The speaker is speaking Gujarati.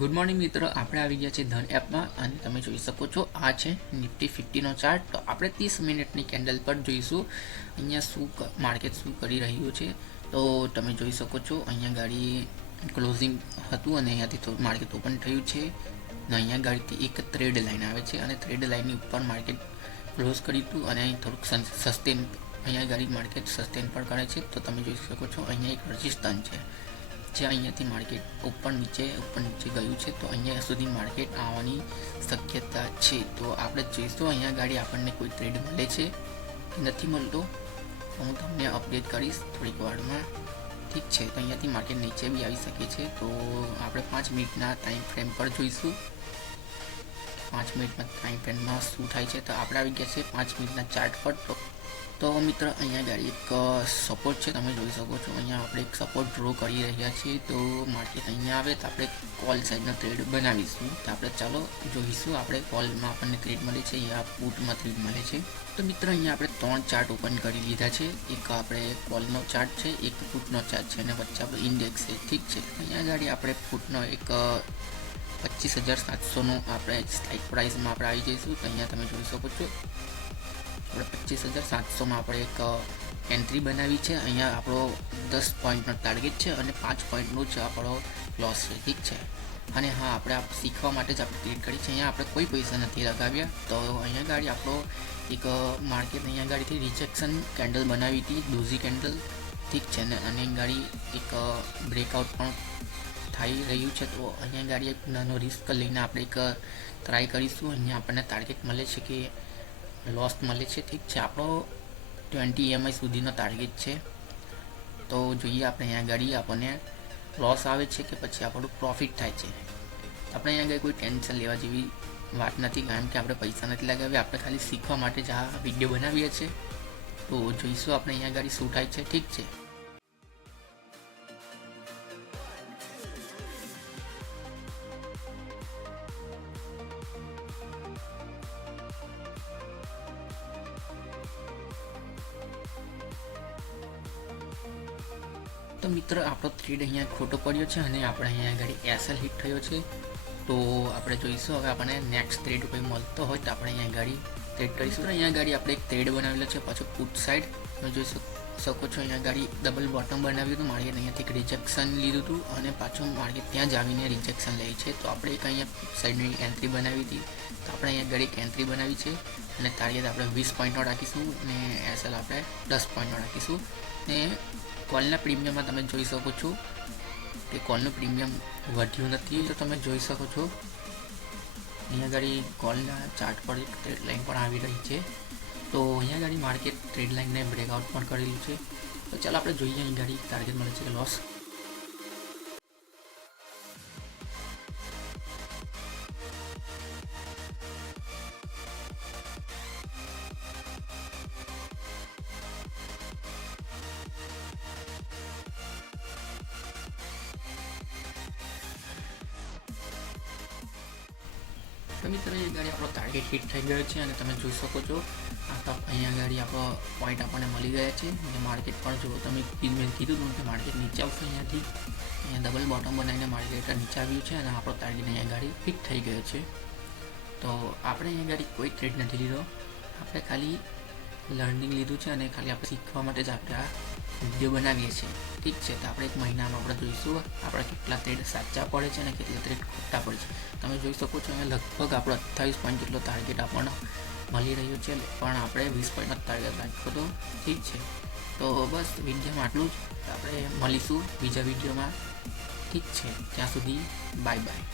ગુડ મોર્નિંગ મિત્રો, આપણે આવી ગયા છે ધન એપમાં અને તમે જોઈ શકો છો આ છે નિફ્ટી 50નો ચાર્ટ. તો આપણે 30 મિનિટની કેન્ડલ પર જોઈશું અહીંયા શું માર્કેટ શું કરી રહ્યું છે. તો તમે જોઈ શકો છો અહીંયા ગાડી ક્લોઝિંગ હતું અને અહીંયાથી થોડું માર્કેટ ઓપન થયું છે અને અહીંયા ગાડીથી એક ટ્રેડ લાઈન આવે છે અને ટ્રેડ લાઈનની ઉપર માર્કેટ ક્લોઝ કર્યું હતું અને અહીં થોડુંક સસ્ટેન અહીંયા ગાડી માર્કેટ સસ્ટેન પણ કરે છે. તો તમે જોઈ શકો છો અહીંયા એક રજિસ્ટન્સ છે જે અહીંયાથી માર્કેટ ઉપર નીચે ગયું છે. તો અહીંયા સુધી માર્કેટ આવવાની શક્યતા છે. તો આપણે જોઈશું અહીંયા ગાડી આપણને કોઈ ટ્રેડ મળે છે કે નથી મળતો, તો હું તમને અપડેટ કરીશ થોડીક વારમાં. ઠીક છે, તો અહીંયાથી માર્કેટ નીચે બી આવી શકે છે. તો આપણે 5 મિનિટના ટાઈમ ફ્રેમ પર જોઈશું 5 મિનિટના ટાઈમ ફ્રેમમાં શું થાય છે. તો આપણે આવી ગયા છે 5 મિનિટના ચાર્ટ પર. તો મિત્ર અહીંયા ગાડી એક સપોર્ટ છે, તમે જોઈ શકો છો અહીંયા આપણે એક સપોર્ટ ડ્રો કરી રહ્યા છીએ. તો માર્કેટ અહીંયા આવે તો આપણે કોલ સાઈડનો ટ્રેડ બનાવીશું. તો આપણે ચાલો જોઈશું આપણે કોલમાં આપણને ટ્રેડ મળે છે યા પુટમાં ટ્રેડ મળે છે. તો મિત્ર અહીંયા આપણે 3 ચાર્ટ ઓપન કરી લીધા છે. એક આપણે કોલનો ચાર્ટ છે, એક પુટનો ચાર્ટ છે અને વચ્ચે આપણો ઇન્ડેક્સ છે. ઠીક છે, અહીંયા ગાડી આપણે પુટનો એક 25,700નો આપણે સ્ટ્રાઇક પ્રાઇસમાં આપણે આવી જઈશું. તો અહીંયા તમે જોઈ શકો છો આપણે 25,700માં આપણે એક એન્ટ્રી બનાવી છે. અહીંયા આપણો 10 પોઈન્ટનો ટાર્ગેટ છે અને 5 પોઈન્ટનો જ આપણો લોસ છે. ઠીક છે, અને હા આપણે શીખવા માટે જ આપણે ટ્રેડ કરી છે. અહીંયા આપણે કોઈ પૈસા નથી લગાવ્યા. તો અહીંયા ગાડી આપણો એક માર્કેટ અહીંયા ગાડીથી રિજેક્શન કેન્ડલ બનાવી હતી, ડોઝી કેન્ડલ. ઠીક છે ને, અને ગાડી એક બ્રેકઆઉટ પણ થઈ રહ્યું છે. તો અહીંયા ગાડી એક નાનો રિસ્ક લઈને આપણે એક ટ્રાય કરીશું. અહીંયા આપણને ટાર્ગેટ મળે છે કે લોસ મળે છે. ઠીક છે, આપણો 20 EMI સુધીનો ટાર્ગેટ છે. તો જોઈએ આપણે અહીંયા ગાડી આપણને લોસ આવે છે કે પછી આપણું પ્રોફિટ થાય છે. આપણે અહીંયા આગળ કોઈ ટેન્શન લેવા જેવી વાત નથી, કારણ કે આપણે પૈસા નથી લગાવ્યા, આપણે ખાલી શીખવા માટે જ આ વિડીયો બનાવીએ છીએ. તો જોઈશું આપણે અહીંયા ગાડી શું થાય છે. ઠીક છે, તો મિત્ર આપણો ટ્રેડ અહીંયા ખોટો પડ્યો છે અને આપણે અહીંયા ગાડી એસએલ હિટ થયો છે. તો આપણે જોઈશું હવે આપણને નેક્સ્ટ ટ્રેડ કોઈ મળતો હોય તો આપણે અહીંયા ગાડી ટ્રેડ કરીશું. અહીંયા ગાડી આપણે એક ટ્રેડ બનાવેલો છે, પાછો પુટ સાઈડ તમે જોઈ શકો છો. અહીંયા ગાડી ડબલ બોટમ બનાવ્યું હતું, માર્કેટ અહીંયાથી એક રિજેક્શન લીધું હતું અને પાછું માર્કેટ ત્યાં જ આવીને રિજેક્શન લે છે. તો આપણે એક અહીંયા સાઈડની એન્ટ્રી બનાવી હતી. તો આપણે અહીંયા ગાડી એક એન્ટ્રી બનાવી છે અને ટાર્ગેટ આપણે 20 પોઈન્ટનો રાખીશું અને એસએલ આપણે 10 પોઈન્ટનો રાખીશું. ને કોલના પ્રીમિયમમાં તમે જોઈ શકો છો કે કોલનું પ્રીમિયમ વધ્યું નથી. તો તમે જોઈ શકો છો અહીંયા ગાડી કોલના ચાર્ટ પર એક ટ્રેડ લાઇન પણ આવી રહી છે. તો અહીંયા ગાડી માર્કેટ ટ્રેડ લાઇનને બ્રેકઆઉટ પણ કરેલું છે. તો ચાલો આપણે જોઈએ અહીં ગાડી ટાર્ગેટ મળે છે કે લોસ. તો મિત્ર એ ગાડી આપણો ટાર્ગેટ હિટ થઈ ગયો છે અને તમે જોઈ શકો છો અહીંયા ગાડી આપણો પોઈન્ટ આપણને મળી ગયા છે. અને માર્કેટ પણ જો તમે મેં કીધું હતું કે માર્કેટ નીચે આવશે, અહીંયાથી અહીંયા ડબલ બોટમ બનાવીને માર્કેટ નીચે આવ્યું છે અને આપણો ટાર્ગેટ અહીંયા ગાડી હિટ થઈ ગયો છે. તો આપણે અહીંયા ગાડી કોઈ ટ્રેડ નથી લીધો, આપણે ખાલી લર્નિંગ લીધું છે અને ખાલી આપણે શીખવા માટે જ આપણે આ વિડીયો બનાવીએ છીએ. ઠીક છે, તો આપણે એક મહિનામાં આપણે જોઈશું આપણે કેટલા ટ્રેડ સાચા પડે છે અને કેટલા ટ્રેડ ખોટા પડે છે. તમે જોઈ શકો છો અહીંયા લગભગ આપણો 28 પોઈન્ટ જેટલો ટાર્ગેટ આપણને મળી રહ્યો છે, પણ આપણે 20 પોઈન્ટનો ટાર્ગેટ રાખ્યો હતો. ઠીક છે, તો બસ વિડીયોમાં આટલું જ. આપણે મળીશું બીજા વિડીયોમાં. ઠીક છે, ત્યાં સુધી બાય બાય.